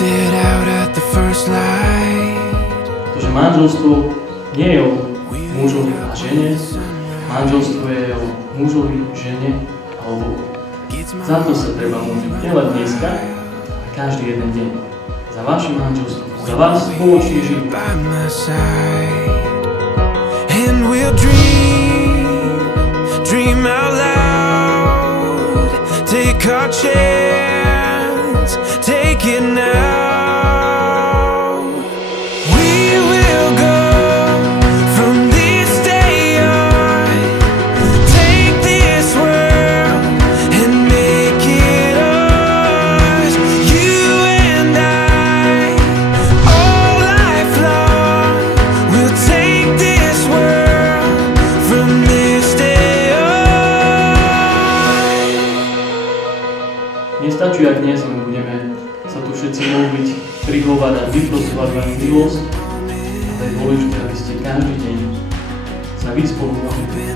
it out at the first light. Pretože manželstvo nie je o mužovi a žene, manželstvo je o mužovi, žene a o Bohu. Za to sa treba modliť nielen dneska, ale každý jeden deň. Za vaše manželstvo, za vás spoločný život. And we'll dream out loud. Take our chance, take it now. We will go from this day on. Take this world and make it ours. You and I, all life long, we'll take this world from this day on. Nestačí, ak dnes len budeme sa tu všetci modliť, prihovárať, vyprosovať vám milosť, ale je dôležité, aby ste každý deň sa vy spolu modlili.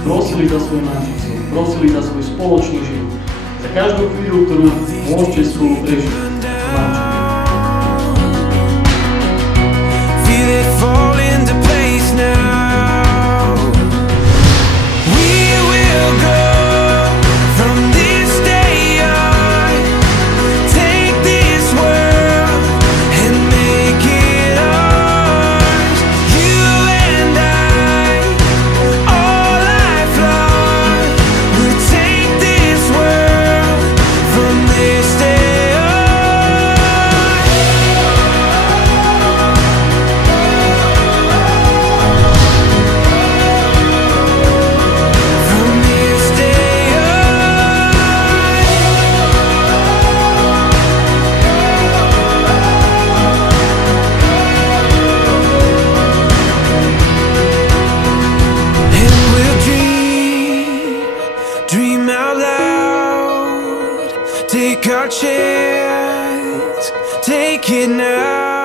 Prosili za svoje manželstvo, prosili za svoj spoločný život, za každú chvíľu, ktorú môžete spolu prežiť. Feel it fall into place now. We will go from this day on. Take this world and make it ours. You and I, all life long, we'll take this world from this day on. From this day on. And we'll dream out loud. Take our chance, take it now.